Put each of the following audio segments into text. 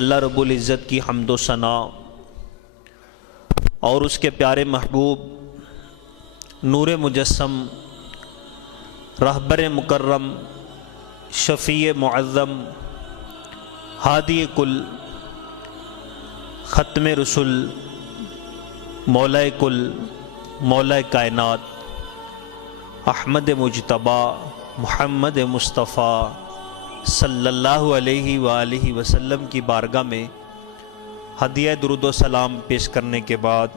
اللہ رب العزت کی حمد و ثنا اور اس کے پیارے محبوب نور مجسم رہبر مکرم شفیع معظم ہادی کل ختم رسول مولا کل مولا کائنات احمد مجتبی محمد مصطفیٰ صلی اللہ علیہ وآلہ وسلم کی بارگاہ میں ہدیہ درود و سلام پیش کرنے کے بعد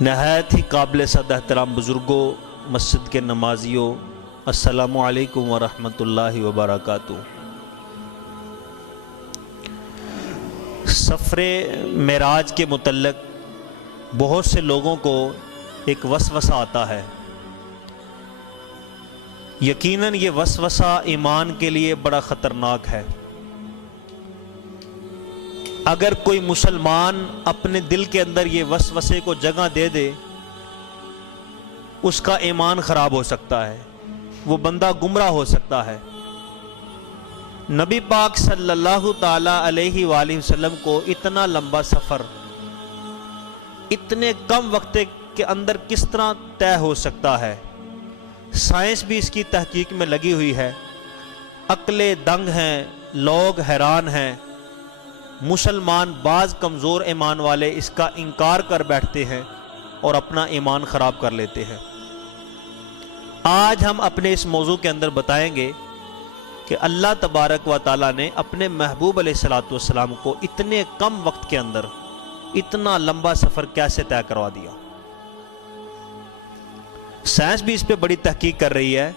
نہایت ہی قابل صد احترام بزرگوں، مسجد کے نمازیوں، السلام علیکم ورحمۃ اللہ وبرکاتہ۔ سفر معراج کے متعلق بہت سے لوگوں کو ایک وسوسہ آتا ہے۔ یقیناً یہ وسوسہ ایمان کے لیے بڑا خطرناک ہے۔ اگر کوئی مسلمان اپنے دل کے اندر یہ وسوسے کو جگہ دے دے، اس کا ایمان خراب ہو سکتا ہے، وہ بندہ گمراہ ہو سکتا ہے۔ نبی پاک صلی اللہ تعالی علیہ وآلہ وسلم کو اتنا لمبا سفر اتنے کم وقت کے اندر کس طرح طے ہو سکتا ہے؟ سائنس بھی اس کی تحقیق میں لگی ہوئی ہے، عقلیں دنگ ہیں، لوگ حیران ہیں۔ مسلمان بعض کمزور ایمان والے اس کا انکار کر بیٹھتے ہیں اور اپنا ایمان خراب کر لیتے ہیں۔ آج ہم اپنے اس موضوع کے اندر بتائیں گے کہ اللہ تبارک و تعالیٰ نے اپنے محبوب علیہ الصلوۃ والسلام کو اتنے کم وقت کے اندر اتنا لمبا سفر کیسے طے کروا دیا۔ سائنس بھی اس پہ بڑی تحقیق کر رہی ہے،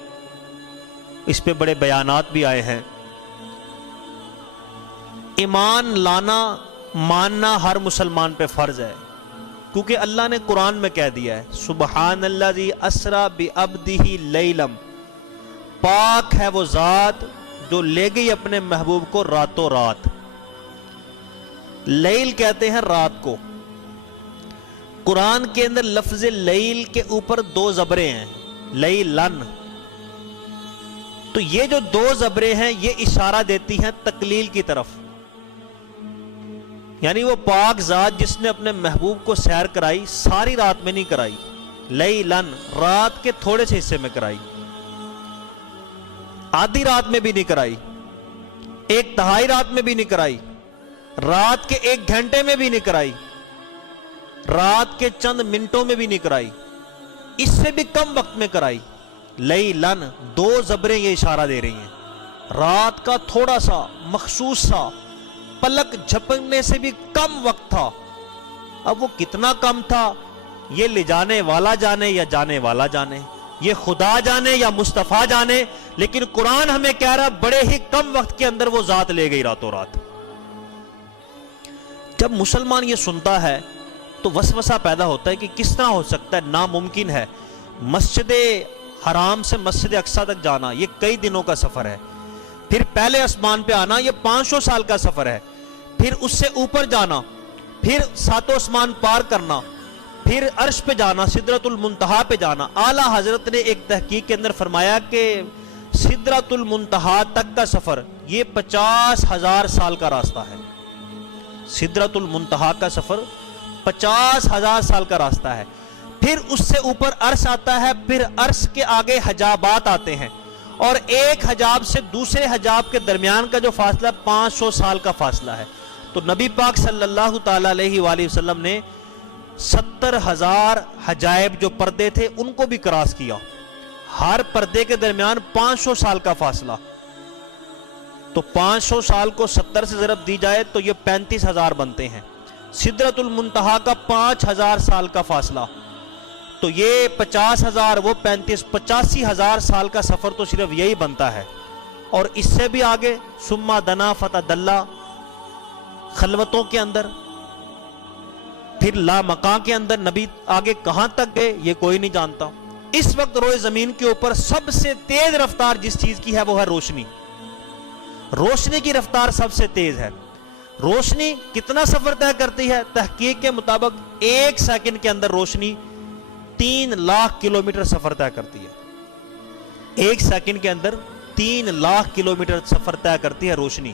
اس پہ بڑے بیانات بھی آئے ہیں۔ ایمان لانا ماننا ہر مسلمان پہ فرض ہے، کیونکہ اللہ نے قرآن میں کہہ دیا ہے سبحان الذی اسریٰ بعبدہ لیلا، پاک ہے وہ ذات جو لے گئی اپنے محبوب کو راتوں رات۔ لیل کہتے ہیں رات کو۔ قرآن کے اندر لفظ لیل کے اوپر دو زبریں ہیں، لیلن۔ تو یہ جو دو زبریں ہیں یہ اشارہ دیتی ہیں تقلیل کی طرف، یعنی وہ پاک ذات جس نے اپنے محبوب کو سیر کرائی ساری رات میں نہیں کرائی، لیلن رات کے تھوڑے سے حصے میں کرائی، آدھی رات میں بھی نہیں کرائی، ایک تہائی رات میں بھی نہیں کرائی، رات کے ایک گھنٹے میں بھی نہیں کرائی، رات کے چند منٹوں میں بھی نہیں کرائی، اس سے بھی کم وقت میں کرائی۔ لیلن دو زبریں یہ اشارہ دے رہی ہیں، رات کا تھوڑا سا مخصوص سا پلک جھپکنے سے بھی کم وقت تھا۔ اب وہ کتنا کم تھا یہ لے جانے والا جانے یا جانے والا جانے، یہ خدا جانے یا مصطفیٰ جانے، لیکن قرآن ہمیں کہہ رہا بڑے ہی کم وقت کے اندر وہ ذات لے گئی راتوں رات۔ جب مسلمان یہ سنتا ہے تو وسوسہ پیدا ہوتا ہے کہ کس طرح ہو سکتا ہے، ناممکن ہے۔ مسجد حرام سے مسجد اقصیٰ تک جانا یہ کئی دنوں کا سفر ہے، پھر پہلے آسمان پہ آنا یہ 500 سال کا سفر ہے، پھر اس سے اوپر جانا، پھر ساتوں آسمان پار کرنا، پھر عرش پہ جانا، سدرۃ المنتہا پہ جانا۔ اعلیٰ حضرت نے ایک تحقیق کے اندر فرمایا کہ سدرۃ المنتہا تک کا سفر یہ 50,000 سال کا راستہ ہے۔ سدرۃ المنتہا کا سفر 50,000 سال کا راستہ ہے۔ پھر اس سے اوپر عرش آتا ہے، پھر عرش کے آگے حجابات آتے ہیں، اور ایک حجاب سے دوسرے حجاب کے درمیان کا جو فاصلہ 500 سال کا فاصلہ ہے۔ تو نبی پاک صلی اللہ تعالی علیہ وآلہ وسلم نے 70,000 حجائب جو پردے تھے ان کو بھی کراس کیا، ہر پردے کے درمیان 500 سال کا فاصلہ۔ تو 500 سال کو 70 سے ضرب دی جائے تو یہ 35,000 بنتے ہیں۔ سدرۃ المنتہا کا 5,000 سال کا فاصلہ، تو یہ 50,000 وہ 35، 85,000 سال کا سفر تو صرف یہی بنتا ہے۔ اور اس سے بھی آگے ثم دنا فتدلی، خلوتوں کے اندر، پھر لامکاں کے اندر نبی آگے کہاں تک گئے یہ کوئی نہیں جانتا۔ اس وقت روئے زمین کے اوپر سب سے تیز رفتار جس چیز کی ہے وہ ہے روشنی۔ روشنی کی رفتار سب سے تیز ہے۔ روشنی کتنا سفر طے کرتی ہے؟ تحقیق کے مطابق 1 سیکنڈ کے اندر روشنی 3 لاکھ کلومیٹر سفر طے کرتی ہے۔ 1 سیکنڈ کے اندر 3 لاکھ کلومیٹر سفر طے کرتی ہے روشنی۔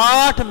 8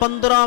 15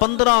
15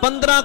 15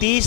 30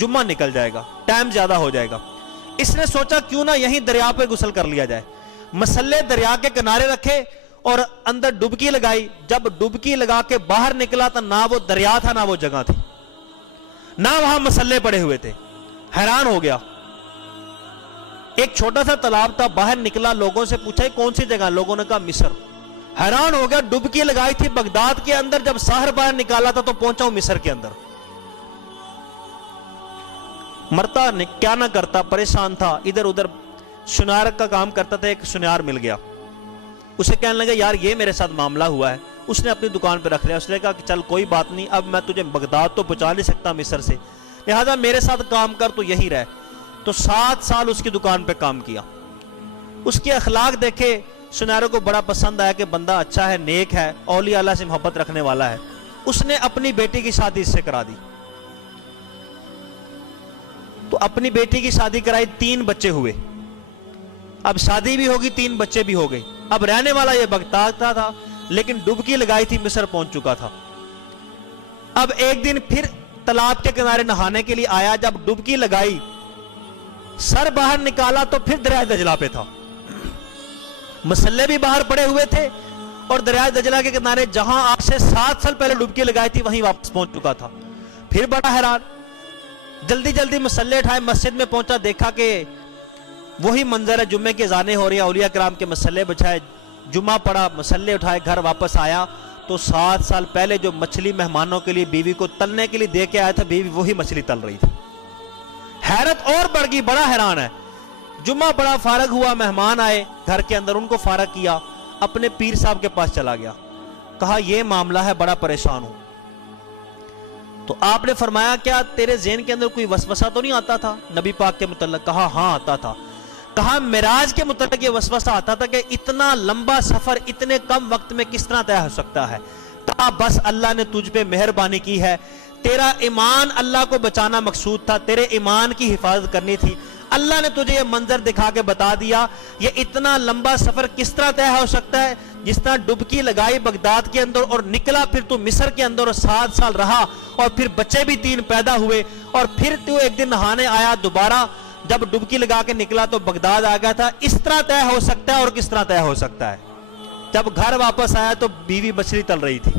جمعہ نکل جائے گا، ٹائم زیادہ ہو جائے گا۔ اس نے سوچا کیوں نہ یہیں دریا پہ غسل کر لیا جائے، مسلے دریا کے کنارے رکھے اور اندر ڈبکی لگائی۔ جب ڈبکی لگا کے باہر نکلا تو نہ وہ دریا تھا نہ وہ جگہ تھی، نہ وہاں مسلے پڑے ہوئے تھے۔ حیران ہو گیا، ایک چھوٹا سا تالاب تھا، باہر نکلا، لوگوں سے پوچھا کون سی جگہ، لوگوں نے کہا مصر۔ حیران ہو گیا، ڈبکی لگائی تھی بغداد کے اندر، جب سحر باہر نکالا تھا تو پہنچا ہوں مصر کے اندر۔ مرتا کیا نہ کرتا، پریشان تھا، ادھر ادھر سنار کا کام کرتا تھا۔ ایک سنار مل گیا، اسے کہنے لگا یار یہ میرے ساتھ معاملہ ہوا ہے۔ اس نے اپنی دکان پہ رکھ لیا، اس نے کہا کہ چل کوئی بات نہیں، اب میں تجھے بغداد تو پہنچا نہیں سکتا مصر سے، لہذا میرے ساتھ کام کر، تو یہی رہ۔ تو 7 سال اس کی دکان پہ کام کیا۔ اس کے اخلاق دیکھے، سناروں کو بڑا پسند آیا کہ بندہ اچھا ہے، نیک ہے، اولیاء اللہ سے محبت رکھنے والا ہے۔ اس نے اپنی بیٹی کی شادی اس سے کرا دی۔ تو اپنی بیٹی کی شادی کرائی، 3 بچے ہوئے۔ اب شادی بھی ہوگی، 3 بچے بھی ہو گئے۔ اب رہنے والا یہ بغداد تھا، لیکن ڈبکی لگائی تھی مصر پہنچ چکا تھا۔ اب ایک دن پھر تالاب کے کنارے نہانے کے لیے آیا، جب ڈبکی لگائی، سر باہر نکالا تو پھر دریائے دجلہ پہ تھا۔ مسلے بھی باہر پڑے ہوئے تھے اور دریائے دجلہ کے کنارے جہاں آج سے 7 سال پہلے ڈبکی لگائی تھی وہیں واپس پہنچ چکا تھا۔ پھر بڑا حیران، جلدی جلدی مسلے اٹھائے، مسجد میں پہنچا، دیکھا کہ وہی منظر ہے، جمعے کی اذانیں ہو رہی ہیں، اولیاء کرام کے مسلے بچھائے، جمعہ پڑھا، مسلے اٹھائے، گھر واپس آیا تو 7 سال پہلے جو مچھلی مہمانوں کے لیے بیوی کو تلنے کے لیے دے کے آیا تھا، بیوی وہی مچھلی تل رہی تھی۔ حیرت اور بڑھ گئی، بڑا حیران ہے۔ جمعہ بڑا فارغ ہوا، مہمان آئے گھر کے اندر، ان کو فارغ کیا، اپنے پیر صاحب کے پاس چلا گیا، کہا یہ معاملہ ہے، بڑا پریشان ہوں۔ تو آپ نے فرمایا کیا تیرے ذہن کے اندر کوئی وسوسہ تو نہیں آتا تھا نبی پاک کے متعلق؟ کہا ہاں آتا تھا۔ کہا معراج کے متعلق یہ وسوسہ آتا تھا کہ اتنا لمبا سفر اتنے کم وقت میں کس طرح طے ہو سکتا ہے؟ کہا بس اللہ نے تجھ پہ مہربانی کی ہے، تیرا ایمان اللہ کو بچانا مقصود تھا، تیرے ایمان کی حفاظت کرنی تھی، اللہ نے تجھے یہ منظر دکھا کے بتا دیا۔ یہ اتنا لمبا سفر کس طرح طے ہو سکتا ہے؟ جس طرح ڈبکی لگائی بغداد کے اندر اور نکلا پھر تو مصر کے اندر اور 7 سال رہا اور پھر بچے بھی 3 پیدا ہوئے اور پھر تو ایک دن نہانے آیا دوبارہ، جب ڈبکی لگا کے نکلا تو بغداد آ گیا تھا۔ اس طرح طے ہو سکتا ہے اور کس طرح طے ہو سکتا ہے؟ جب گھر واپس آیا تو بیوی مچھلی تل رہی تھی،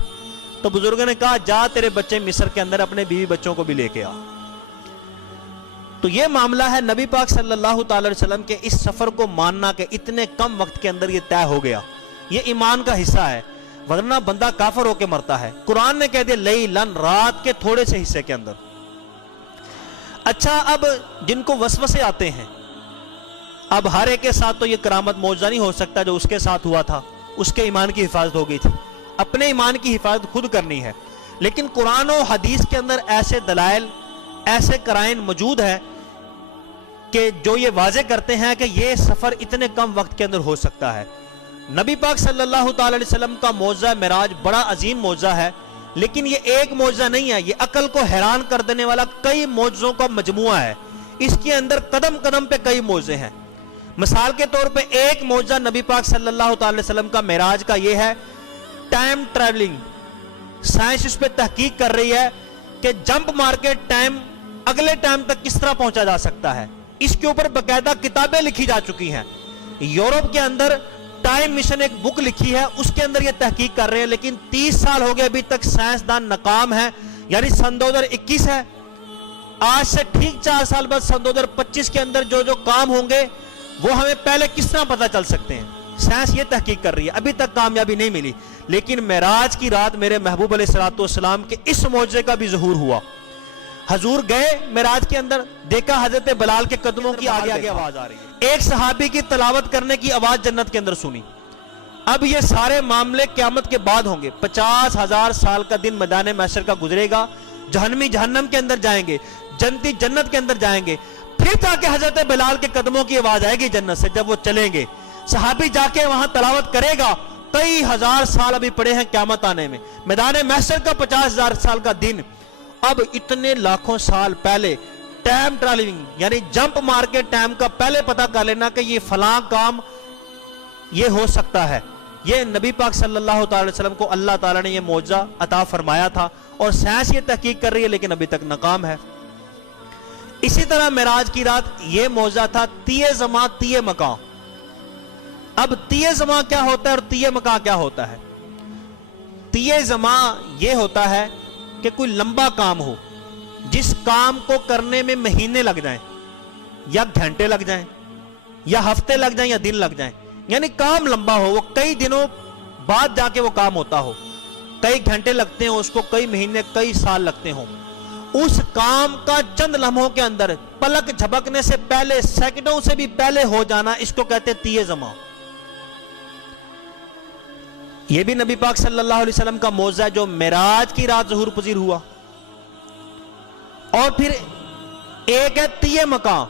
تو بزرگوں نے کہا جا تیرے بچے مصر کے اندر، اپنے بیوی بچوں کو بھی لے کے آ۔ تو یہ معاملہ ہے نبی پاک صلی اللہ تعالی علیہ وسلم کے اس سفر کو ماننا کہ اتنے کم وقت کے اندر یہ طے ہو گیا، یہ ایمان کا حصہ ہے، ورنہ بندہ کافر ہو کے مرتا ہے۔ قرآن نے کہہ دیا لیلن، رات کے تھوڑے سے حصے کے اندر۔ اچھا، اب جن کو وسوسے آتے ہیں، اب ہر ایک کے ساتھ تو یہ کرامت معجزہ نہیں ہو سکتا جو اس کے ساتھ ہوا تھا، اس کے ایمان کی حفاظت ہو گئی تھی، اپنے ایمان کی حفاظت خود کرنی ہے۔ لیکن قرآن و حدیث کے اندر ایسے دلائل، ایسے قرائن موجود ہیں کہ جو یہ واضح کرتے ہیں کہ یہ سفر اتنے کم وقت کے اندر ہو سکتا ہے۔ نبی پاک صلی اللہ تعالی علیہ وسلم کا معجزہ معراج بڑا عظیم معجزہ ہے، لیکن یہ ایک معجزہ نہیں ہے، یہ عقل کو حیران کر دینے والا کئی معجزوں کا مجموعہ ہے۔ اس کے اندر قدم قدم پہ کئی معجزے ہیں۔ مثال کے طور پہ ایک معجزہ نبی پاک صلی اللہ تعالی علیہ وسلم کا معراج کا یہ ہے، ٹائم ٹریولنگ۔ سائنس اس پہ تحقیق کر رہی ہے کہ جمپ مار کے ٹائم اگلے ٹائم تک کس طرح پہنچا جا سکتا ہے۔ اس کے اوپر باقاعدہ کتابیں لکھی جا چکی ہیں۔ یورپ کے اندر ٹائم مشن ایک بک لکھی ہے، اس کے اندر یہ تحقیق کر رہے ہیں، لیکن 30 سال ہو گئے ابھی تک سائنسدان ناکام ہے۔ یعنی سن 2021 ہے، آج سے ٹھیک 4 سال بعد سن 2025 کے اندر جو جو کام ہوں گے وہ ہمیں پہلے کس طرح پتہ چل سکتے ہیں۔ سائنس یہ تحقیق کر رہی ہے، ابھی تک کامیابی نہیں ملی، لیکن معراج کی رات میرے محبوب علیہ الصلوۃ والسلام کے اس معجزے کا بھی ظہور ہوا۔ حضور گئے معراج کے اندر، دیکھا حضرت بلال کے قدموں کی آگے آگے آواز آ رہی ہے، ایک صحابی کی تلاوت کرنے کی آواز جنت کے اندر سنی۔ اب یہ سارے معاملے قیامت کے بعد ہوں گے، 50,000 سال کا دن میدان محشر کا گزرے گا، جہنمی جہنم کے اندر جائیں گے، جنتی جنت کے اندر جائیں گے، پھر جا کے حضرت بلال کے قدموں کی آواز آئے گی جنت سے، جب وہ چلیں گے صحابی جا کے وہاں تلاوت کرے گا۔ کئی ہزار سال ابھی پڑے ہیں قیامت آنے میں، میدان محشر کا 50,000 سال کا دن۔ اب اتنے لاکھوں سال پہلے ٹائم ٹریولنگ یعنی جمپ مار کے ٹائم کا پہلے پتہ کر لینا کہ یہ فلاں کام یہ ہو سکتا ہے، یہ نبی پاک صلی اللہ تعالی وسلم کو اللہ تعالیٰ نے یہ معجزہ عطا فرمایا تھا، اور سائنس یہ تحقیق کر رہی ہے لیکن ابھی تک ناکام ہے۔ اسی طرح معراج کی رات یہ معجزہ تھا تیہ زماں تیہ مکان. اب تیہ زماں کیا ہوتا ہے اور تیہ مکان کیا ہوتا ہے؟ تیہ زماں یہ ہوتا ہے کہ کوئی لمبا کام ہو، جس کام کو کرنے میں مہینے لگ جائیں یا گھنٹے لگ جائیں یا ہفتے لگ جائیں یا دن لگ جائیں، یعنی کام لمبا ہو، وہ کئی دنوں بعد جا کے وہ کام ہوتا ہو، کئی گھنٹے لگتے ہوں اس کو، کئی مہینے کئی سال لگتے ہوں، اس کام کا چند لمحوں کے اندر پلک جھپکنے سے پہلے، سیکنڈوں سے بھی پہلے ہو جانا، اس کو کہتے تیہ زماں. یہ بھی نبی پاک صلی اللہ علیہ وسلم کا معجزہ ہے جو معراج کی رات ظہور پذیر ہوا. اور پھر ایک ہے تیہ مکان.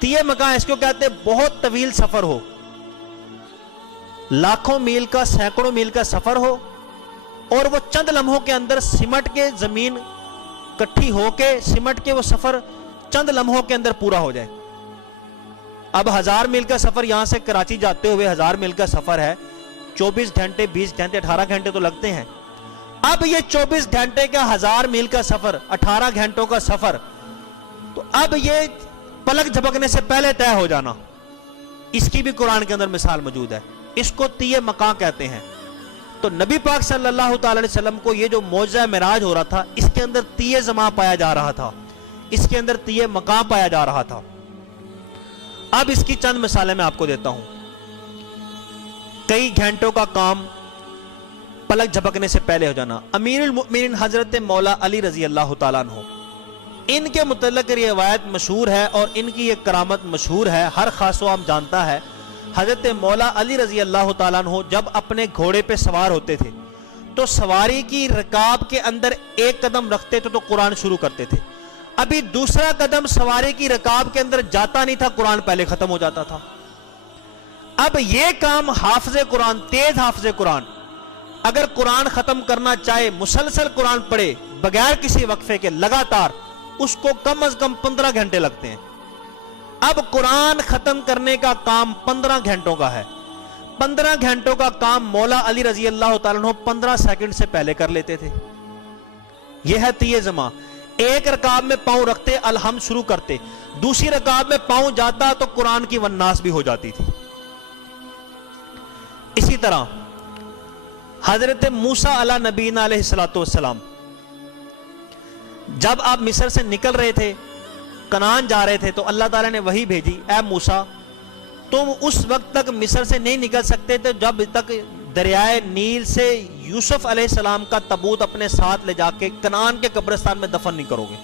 تیہ مکان اس کو کہتے ہیں بہت طویل سفر ہو، لاکھوں میل کا، سینکڑوں میل کا سفر ہو، اور وہ چند لمحوں کے اندر سمٹ کے، زمین کٹھی ہو کے سمٹ کے وہ سفر چند لمحوں کے اندر پورا ہو جائے. اب 1000 میل کا سفر یہاں سے کراچی جاتے ہوئے 1000 میل کا سفر ہے، 24 گھنٹے 20 گھنٹے 18 گھنٹے تو لگتے ہیں. اب یہ 24 گھنٹے کا 1000 میل کا سفر، 18 گھنٹوں کا سفر، تو اب یہ پلک جھپکنے سے پہلے طے ہو جانا، اس کی بھی قرآن کے اندر مثال موجود ہے. اس کو تیہ مکان کہتے ہیں. تو نبی پاک صلی اللہ تعالی علیہ وسلم کو یہ جو معجزہ معراج ہو رہا تھا، اس کے اندر تیہ زماں پایا جا رہا تھا، اس کے اندر تیہ مکان پایا جا رہا تھا. اب اس کی چند مثالیں میں آپ کو دیتا ہوں. کئی گھنٹوں کا کام پلک جھپکنے سے پہلے ہو جانا. امیر المؤمنین حضرت مولا علی رضی اللہ تعالیٰ عنہ، ان کے متعلق یہ روایت مشہور ہے اور ان کی یہ کرامت مشہور ہے، ہر خاص و عام جانتا ہے. حضرت مولا علی رضی اللہ تعالیٰ عنہ جب اپنے گھوڑے پہ سوار ہوتے تھے تو سواری کی رکاب کے اندر ایک قدم رکھتے تھے تو قرآن شروع کرتے تھے. ابھی دوسرا قدم سواری کی رکاب کے اندر جاتا نہیں تھا، قرآن پہلے ختم ہو جاتا تھا. اب یہ کام حافظ قرآن، تیز حافظ قرآن، اگر قرآن ختم کرنا چاہے، مسلسل قرآن پڑھے بغیر کسی وقفے کے لگاتار، اس کو کم از کم 15 گھنٹے لگتے ہیں. اب قرآن ختم کرنے کا کام 15 گھنٹوں کا ہے. 15 گھنٹوں کا کام مولا علی رضی اللہ تعالیٰ عنہ 15 سیکنڈ سے پہلے کر لیتے تھے. یہ ہے تیہ زماں. ایک رکاب میں پاؤں رکھتے، الحمد شروع کرتے، دوسری رکاب میں پاؤں جاتا تو قرآن کی والناس بھی ہو جاتی تھی. اسی طرح حضرت موسیٰ علیہ نبینا علیہ السلام جب آپ مصر سے نکل رہے تھے، کنعان جا رہے تھے، تو اللہ تعالیٰ نے وحی بھیجی، اے موسیٰ تم اس وقت تک مصر سے نہیں نکل سکتے تھے جب تک دریائے نیل سے یوسف علیہ السلام کا تابوت اپنے ساتھ لے جا کے کنعان کے قبرستان میں دفن نہیں کرو گے.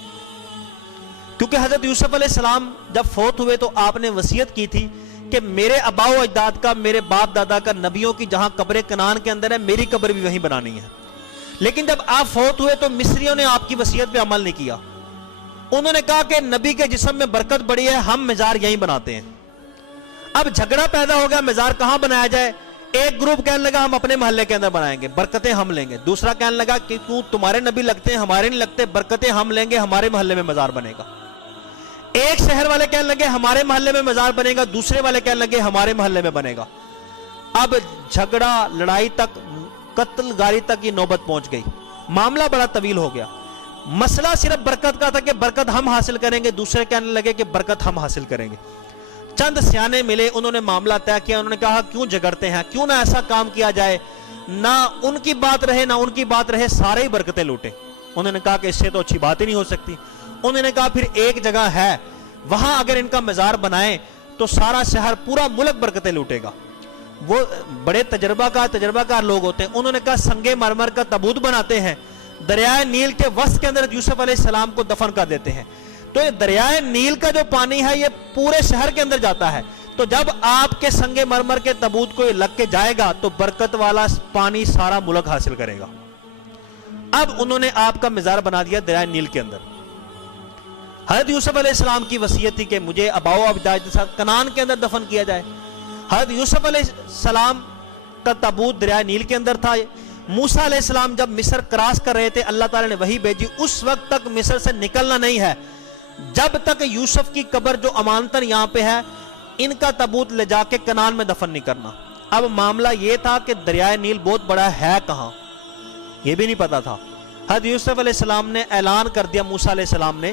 کیونکہ حضرت یوسف علیہ السلام جب فوت ہوئے تو آپ نے وصیت کی تھی کہ میرے آباء و اجداد کا، میرے باپ دادا کا، نبیوں کی جہاں قبر کنعان کے اندر ہے، میری قبر بھی وہیں بنانی ہے. لیکن جب آپ فوت ہوئے تو مصریوں نے آپ کی وصیت پہ عمل نہیں کیا. انہوں نے کہا کہ نبی کے جسم میں برکت بڑی ہے، ہم مزار یہیں بناتے ہیں. اب جھگڑا پیدا ہو گیا، مزار کہاں بنایا جائے. ایک گروپ کہنے لگا ہم اپنے محلے کے اندر بنائیں گے، برکتیں ہم لیں گے. دوسرا کہنے لگا کہ تمہارے نبی لگتے ہیں، ہمارے نہیں لگتے، برکتیں ہم لیں گے، ہمارے محلے میں مزار بنے گا. ایک شہر والے کہنے لگے ہمارے محلے میں مزار بنے گا، دوسرے والے کہنے لگے ہمارے محلے میں بنے گا. اب جھگڑا، لڑائی تک، قتل گاری تک یہ نوبت پہنچ گئی. معاملہ بڑا طویل ہو گیا. مسئلہ صرف برکت کا تھا کہ برکت ہم حاصل کریں گے، دوسرے کہنے لگے کہ برکت ہم حاصل کریں گے. چند سیانے ملے، انہوں نے معاملہ طے کیا. انہوں نے کہا کیوں جھگڑتے ہیں، کیوں نہ ایسا کام کیا جائے، نہ ان کی بات رہے نہ ان کی بات رہے، سارے ہی برکتیں لوٹے. انہوں نے کہا کہ اس سے تو اچھی بات ہی نہیں ہو سکتی. انہوں نے کہا پھر ایک جگہ ہے وہاں اگر ان کا مزار بنائیں تو سارا شہر، پورا ملک برکتیں لوٹے گا. وہ بڑے تجربہ کار لوگ ہوتے ہیں. انہوں نے کہا سنگ مرمر کا تابوت بناتے ہیں، دریائے نیل کے وسط کے اندر یوسف علیہ السلام کو دفن کر دیتے ہیں. تو یہ دریائے نیل کا جو پانی ہے یہ پورے شہر کے اندر جاتا ہے. تو جب آپ کے سنگ مرمر کے تابوت کو یہ لگ کے جائے گا تو برکت والا پانی سارا ملک حاصل کرے گا. اب انہوں نے آپ کا مزار بنا دیا دریائے نیل کے اندر. حضرت یوسف علیہ السلام کی وصیت تھی کہ مجھے آباء و اجداد کے ساتھ کنعان کے اندر دفن کیا جائے. حضرت یوسف علیہ السلام کا تابوت دریائے نیل کے اندر تھا. موسیٰ علیہ السلام جب مصر کراس کر رہے تھے، اللہ تعالیٰ نے وحی بھیجی اس وقت تک مصر سے نکلنا نہیں ہے جب تک یوسف کی قبر جو امانتاً یہاں پہ ہے، ان کا تابوت لے جا کے کنعان میں دفن نہیں کرنا. اب معاملہ یہ تھا کہ دریائے نیل بہت بڑا ہے کہاں، یہ بھی نہیں پتا تھا. حضرت یوسف علیہ السلام نے اعلان کر دیا، موسیٰ علیہ السلام نے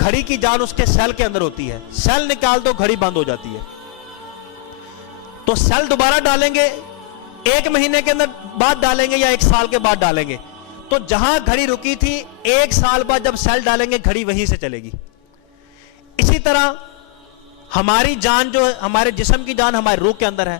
گھڑی کی جان اس کے سیل کے اندر ہوتی ہے، سیل نکال دو گھڑی بند ہو جاتی ہے، تو سیل دوبارہ ڈالیں گے 1 مہینے کے اندر بعد ڈالیں گے یا 1 سال کے بعد ڈالیں گے، تو جہاں گھڑی رکی تھی 1 سال بعد جب سیل ڈالیں گے گھڑی وہیں سے چلے گی۔ اسی طرح ہماری جان جو ہمارے جسم کی جان ہمارے روح کے اندر ہے،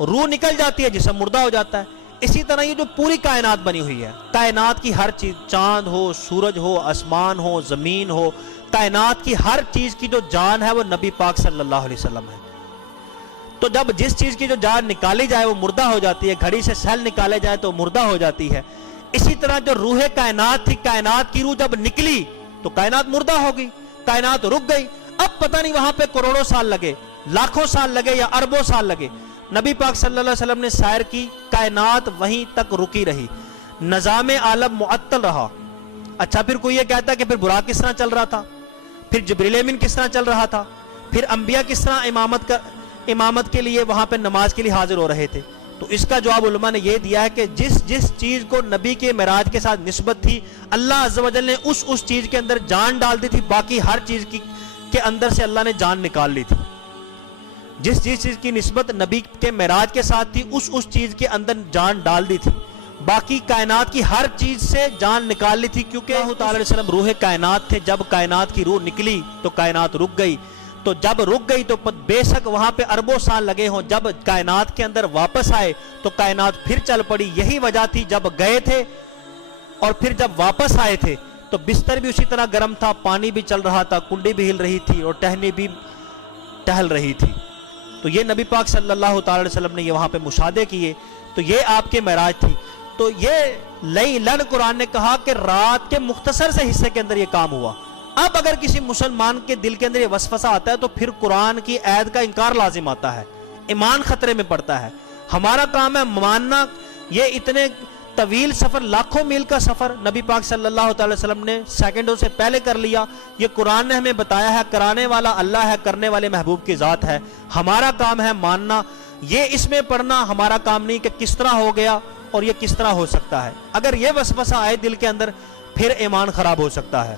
روح نکل جاتی ہے جسم مردہ ہو جاتا ہے۔ اسی طرح یہ جو پوری کائنات بنی ہوئی ہے، کائنات کی ہر چیز، چاند ہو، سورج ہو، آسمان ہو، زمین ہو، کائنات کی ہر چیز کی جو جان ہے وہ نبی پاک صلی اللہ علیہ وسلم ہے۔ تو جب جس چیز کی جو جان نکالی جائے وہ مردہ ہو جاتی ہے، گھڑی سے سیل نکالے جائے تو مردہ ہو جاتی ہے۔ اسی طرح جو روح کائنات تھی، کائنات کی روح جب نکلی تو کائنات مردہ ہو گئی، کائنات رک گئی۔ اب پتہ نہیں وہاں پہ کروڑوں سال لگے، لاکھوں سال لگے یا اربوں سال لگے، نبی پاک صلی اللہ علیہ وسلم نے سیر کی، کائنات وہیں تک رکی رہی، نظام عالم معطل رہا۔ اچھا پھر کوئی یہ کہتا ہے کہ پھر براق کس طرح چل رہا تھا، پھر جبریل امین کس طرح چل رہا تھا، پھر انبیاء کس طرح امامت کے لیے وہاں پہ نماز کے لیے حاضر ہو رہے تھے؟ تو اس کا جواب علماء نے یہ دیا ہے کہ جس چیز کو نبی کے معراج کے ساتھ نسبت تھی، اللہ عز و جل نے اس چیز کے اندر جان ڈال دی تھی، باقی ہر چیز کے اندر سے اللہ نے جان نکال لی تھی۔ جس چیز کی نسبت نبی کے معراج کے ساتھ تھی اس چیز کے اندر جان ڈال دی تھی، باقی کائنات کی ہر چیز سے جان نکال لی تھی، کیونکہ اللہ تعالی علیہ وسلم روح کائنات تھے۔ جب کائنات کی روح نکلی تو کائنات رک گئی، تو جب رک گئی تو بے شک وہاں پہ اربوں سال لگے ہوں، جب کائنات کے اندر واپس آئے تو کائنات پھر چل پڑی۔ یہی وجہ تھی جب گئے تھے اور پھر جب واپس آئے تھے تو بستر بھی اسی طرح گرم تھا، پانی بھی چل رہا تھا، کنڈی بھی ہل رہی تھی اور ٹہنی بھی ٹہل رہی تھی۔ تو یہ نبی پاک صلی اللہ تعالی علیہ وسلم نے یہ وہاں پہ مشاہدے کیے، تو یہ آپ کے معراج تھی۔ تو یہ لیلن قرآن نے کہا کہ رات کے مختصر سے حصے کے اندر یہ کام ہوا۔ اب اگر کسی مسلمان کے دل کے اندر یہ وسوسہ آتا ہے تو پھر قرآن کی آیت کا انکار لازم آتا ہے، ایمان خطرے میں پڑتا ہے۔ ہمارا کام ہے ماننا۔ یہ اتنے طویل سفر، لاکھوں میل کا سفر نبی پاک صلی اللہ تعالی وسلم نے سیکنڈوں سے پہلے کر لیا۔ یہ قرآن نے ہمیں بتایا ہے، کرانے والا اللہ ہے، کرنے والے محبوب کی ذات ہے۔ ہمارا کام ہے ماننا، یہ اس میں پڑھنا ہمارا کام نہیں کہ کس طرح ہو گیا اور یہ کس طرح ہو سکتا ہے۔ اگر یہ وسوسہ آئے دل کے اندر پھر ایمان خراب ہو سکتا ہے۔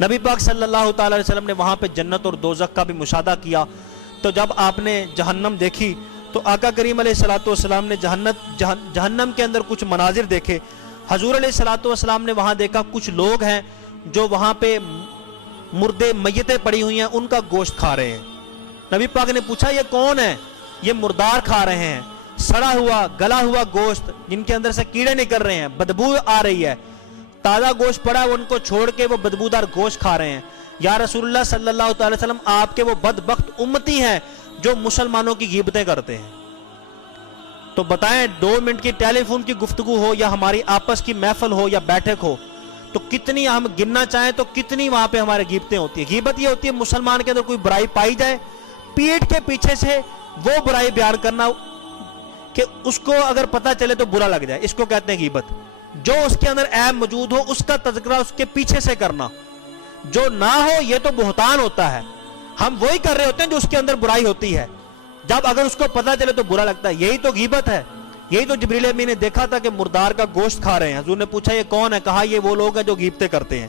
نبی پاک صلی اللہ تعالی وسلم نے وہاں پہ جنت اور دوزخ کا بھی مشاہدہ کیا۔ تو جب آپ نے جہنم دیکھی تو آقا کریم علیہ الصلوۃ والسلام نے جہنم کے اندر کچھ مناظر دیکھے۔ حضور علیہ الصلوۃ والسلام نے وہاں دیکھا کچھ لوگ ہیں جو وہاں پہ مردے میتیں پڑی ہوئی ہیں، ان کا گوشت کھا رہے ہیں۔ نبی پاک نے پوچھا یہ کون ہے؟ یہ مردار کھا رہے ہیں، سڑا ہوا گلا ہوا گوشت جن کے اندر سے کیڑے نکل رہے ہیں، بدبو آ رہی ہے۔ تازہ گوشت پڑا ہے ان کو چھوڑ کے وہ بدبودار گوشت کھا رہے ہیں۔ یا رسول اللہ صلی اللہ تعالی وسلم، آپ کے وہ بدبخت امتی ہیں جو مسلمانوں کی غیبتیں کرتے ہیں۔ تو بتائیں 2 منٹ کی ٹیلی فون کی گفتگو ہو یا ہماری آپس کی محفل ہو یا بیٹھک ہو، تو کتنی ہم گننا چاہیں تو کتنی وہاں پہ ہمارے غیبتیں ہوتی ہیں۔ غیبت یہ ہوتی ہے مسلمان کے اندر کوئی برائی پائی جائے، پیٹ کے پیچھے سے وہ برائی بیان کرنا کہ اس کو اگر پتہ چلے تو برا لگ جائے، اس کو کہتے ہیں غیبت۔ جو اس کے اندر عیب موجود ہو اس کا تذکرہ اس کے پیچھے سے کرنا، جو نہ ہو یہ تو بہتان ہوتا ہے۔ ہم وہی کر رہے ہوتے ہیں جو اس کے اندر برائی ہوتی ہے، جب اگر اس کو پتہ چلے تو برا لگتا ہے۔ یہی تو غیبت ہے۔ یہی تو جبریل امین نے دیکھا تھا کہ مردار کا گوشت کھا رہے ہیں۔ حضور نے پوچھا یہ کون ہے؟ کہا یہ وہ لوگ ہیں جو غیبتیں کرتے ہیں۔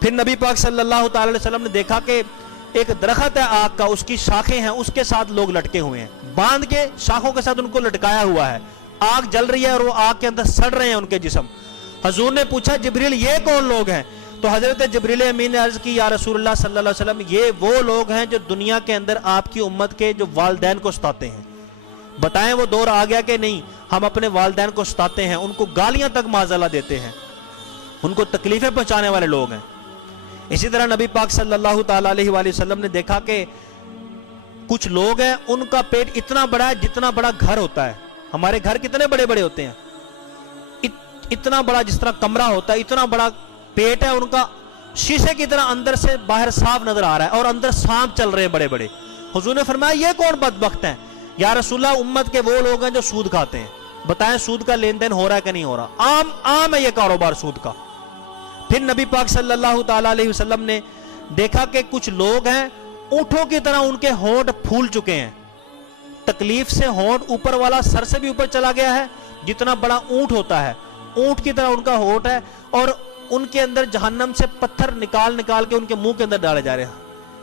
پھر نبی پاک صلی اللہ تعالی علیہ وسلم نے دیکھا کہ ایک درخت ہے آگ کا، اس کی شاخیں ہیں، اس کے ساتھ لوگ لٹکے ہوئے ہیں، باندھ کے شاخوں کے ساتھ ان کو لٹکایا ہوا ہے، آگ جل رہی ہے اور وہ آگ کے اندر سڑ رہے ہیں ان کے جسم۔ حضور نے پوچھا جبریل یہ کون لوگ ہیں؟ تو حضرت جبریل امین نے عرض کی یا رسول اللہ صلی اللہ علیہ وسلم، یہ وہ لوگ ہیں جو دنیا کے اندر آپ کی امت کے جو والدین کو ستاتے ہیں۔ بتائیں وہ دور آ گیا کہ نہیں؟ ہم اپنے والدین کو ستاتے ہیں، ان کو گالیاں تک معاذ دیتے ہیں، ان کو تکلیفیں پہنچانے والے لوگ ہیں۔ اسی طرح نبی پاک صلی اللہ تعالی علیہ وآلہ وسلم نے دیکھا کہ کچھ لوگ ہیں ان کا پیٹ اتنا بڑا ہے جتنا بڑا گھر ہوتا ہے۔ ہمارے گھر کتنے بڑے بڑے ہوتے ہیں، اتنا بڑا جس طرح کمرہ ہوتا ہے اتنا بڑا پیٹ ہے ان کا، شیشے کی طرح اندر سے باہر صاف نظر آ رہا ہے اور اندر سانپ چل رہے ہیں بڑے بڑے۔ حضور نے فرمایا یہ کون بدبخت ہیں؟ یا رسول اللہ امت کے وہ لوگ ہیں جو سود کھاتے ہیں۔ بتائیں سود کا لین دین ہو رہا ہے کہ نہیں ہو رہا؟ عام ہے یہ کاروبار سود کا۔ پھر نبی پاک صلی اللہ تعالی علیہ وسلم نے دیکھا کہ کچھ لوگ ہیں اونٹوں کی طرح ان کے ہونٹ پھول چکے ہیں، تکلیف سے ہونٹ اوپر والا سر سے بھی اوپر چلا گیا ہے، جتنا بڑا اونٹ ہوتا ہے اونٹ کی طرح ان کا ہونٹ ہے، اور ان کے اندر جہنم سے پتھر نکال نکال کے ان کے منہ کے اندر ڈالے جا رہے ہیں۔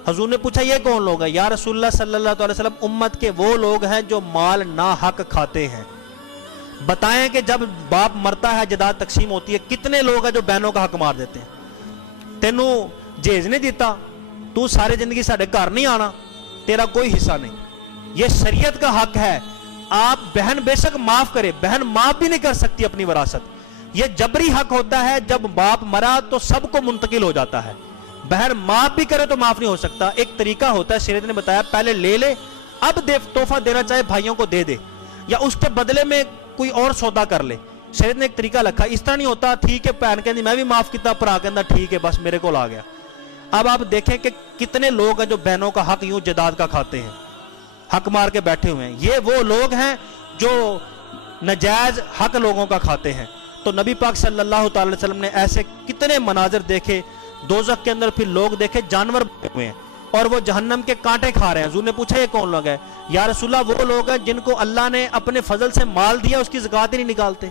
حضور نے پوچھا یہ کون لوگ ہیں؟ یا رسول اللہ صلی اللہ علیہ وسلم امت کے وہ لوگ ہیں جو مال ناحق کھاتے ہیں۔ بتائیں کہ جب باپ مرتا ہے جائیداد تقسیم ہوتی ہے کتنے لوگ ہیں جو بہنوں کا حق مار دیتے ہیں؟ تینوں جہیز نہیں دیتا، تو سارے زندگی ساڑھے گھر نہیں آنا، تیرا کوئی حصہ نہیں۔ یہ شریعت کا حق ہے۔ آپ بہن بے شک معاف کرے، بہن معاف بھی نہیں کر سکتی اپنی وراثت۔ یہ جبری حق ہوتا ہے، جب باپ مرا تو سب کو منتقل ہو جاتا ہے، بہن معاف بھی کرے تو معاف نہیں ہو سکتا۔ ایک طریقہ ہوتا ہے، شریعت نے بتایا پہلے لے لے، اب تحفہ دینا چاہے بھائیوں کو دے دے، یا اس کے بدلے میں کوئی اور سودا کر لے۔ شریعت نے ایک طریقہ رکھا، اس طرح نہیں ہوتا ٹھیک ہے بہن کہندی میں بھی معاف کیتا، پرا کہندا ٹھیک ہے بس میرے کو آ گیا۔ اب آپ دیکھیں کہ کتنے لوگ ہیں جو بہنوں کا حق یوں جائیداد کا کھاتے ہیں، حق مار کے بیٹھے ہوئے ہیں۔ یہ وہ لوگ ہیں جو نجائز حق لوگوں کا کھاتے ہیں۔ تو نبی پاک صلی اللہ تعالی وسلم نے ایسے کتنے مناظر دیکھے، دوزخ کے اندر پھر لوگ دیکھے جانور بنے ہوئے ہیں اور وہ جہنم کے کانٹے کھا رہے ہیں۔ حضور نے پوچھا یہ کون لوگ ہیں؟ یا رسول اللہ وہ لوگ ہیں جن کو اللہ نے اپنے فضل سے مال دیا اس کی زکوٰۃ ہی نہیں نکالتے۔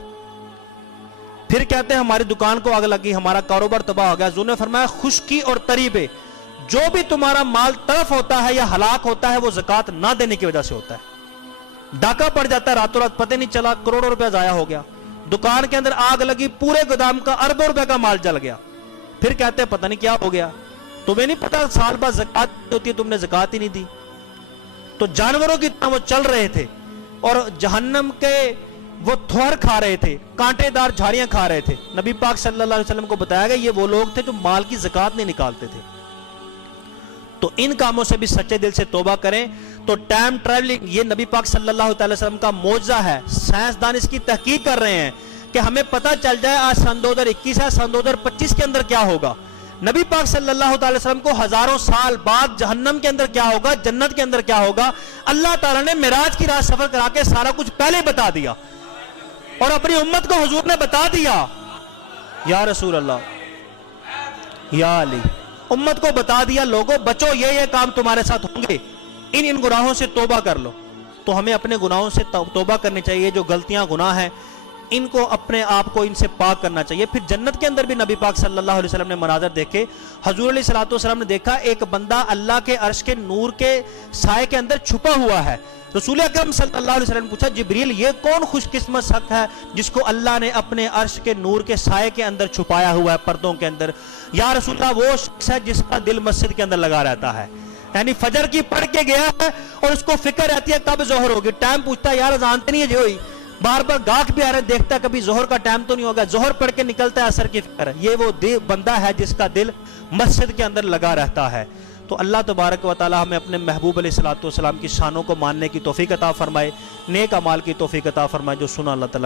پھر کہتے ہیں ہماری دکان کو آگ لگی، ہمارا کاروبار تباہ ہو گیا۔ حضور نے فرمایا خشکی اور تری پہ جو بھی تمہارا مال تلف ہوتا ہے یا ہلاک ہوتا ہے وہ زکوٰۃ نہ دینے کی وجہ سے ہوتا ہے۔ ڈاکہ پڑ جاتا ہے راتوں رات، پتہ نہیں چلا، کروڑوں روپے ضائع ہو گیا، دکان کے اندر آگ لگی، پورے گودام کا اربوں روپے کا مال جل گیا۔ پھر کہتے ہیں پتہ نہیں کیا ہو گیا، تمہیں نہیں پتا سال بعد زکوٰۃ ہوتی ہے، تم نے زکوٰۃ ہی نہیں دی۔ تو جانوروں کی طرح وہ چل رہے تھے اور جہنم کے وہ تھوہر کھا رہے تھے، کانٹے دار جھاڑیاں کھا رہے تھے۔ نبی پاک صلی اللہ علیہ وسلم کو بتایا گیا یہ وہ لوگ تھے جو مال کی زکوٰۃ نہیں نکالتے تھے۔ تو ان کاموں سے بھی سچے دل سے توبہ کریں۔ تو ٹائم ٹریولنگ یہ نبی پاک صلی اللہ علیہ وسلم کا معجزہ ہے، سائنسدان اس کی تحقیق کر رہے ہیں کہ ہمیں پتہ چل جائے آج سن 2021 ہے، سن 2025 کے اندر کیا ہوگا۔ نبی پاک صلی اللہ علیہ وسلم کو ہزاروں سال بعد جہنم کے اندر کیا ہوگا، جنت کے اندر کیا ہوگا، اللہ تعالیٰ نے معراج کی رات سفر کرا کے سارا کچھ پہلے بتا دیا اور اپنی امت کو حضور نے بتا دیا۔ یا رسول اللہ، یا علی، امت کو بتا دیا لوگوں بچو یہ کام تمہارے ساتھ ہوں گے، ان گناہوں سے توبہ کر لو۔ تو ہمیں اپنے گناہوں سے توبہ کرنی چاہیے، جو غلطیاں گناہ ہیں ان کو اپنے آپ کو ان سے پاک کرنا چاہیے۔ پھر جنت کے اندر بھی نبی پاک صلی اللہ علیہ وسلم نے مناظر دیکھے۔ حضور علیہ الصلوۃ والسلام نے دیکھا ایک بندہ اللہ کے عرش کے نور کے سائے کے اندر چھپا ہوا ہے۔ رسول اکرم صلی اللہ علیہ وسلم نے پوچھا جبریل یہ کون خوش قسمت شخص ہے جس کو اللہ نے اپنے عرش کے نور کے سائے کے اندر چھپایا ہوا ہے، پردوں کے اندر؟ یا رسول اللہ وہ شخص ہے جس کا دل مسجد کے اندر لگا رہتا ہے، یعنی فجر کی پڑھ کے گیا ہے اور اس کو فکر رہتی ہے کب ظہر ہوگی، ٹائم پوچھتا ہے یار اذان تو نہیں ہے جو ہوئی، بار بار گاہک بھی آ رہے دیکھتا ہے کبھی ظہر کا ٹائم تو نہیں ہوگا، ظہر پڑھ کے نکلتا ہے عصر کی فکر ہے۔ یہ وہ بندہ ہے جس کا دل مسجد کے اندر لگا رہتا ہے۔ تو اللہ تبارک و تعالی ہمیں اپنے محبوب علیہ الصلوۃ والسلام کی شانوں کو ماننے کی توفیق عطا فرمائے، نیک اعمال کی توفیق عطا فرمائے۔ جو سنا اللہ تعالی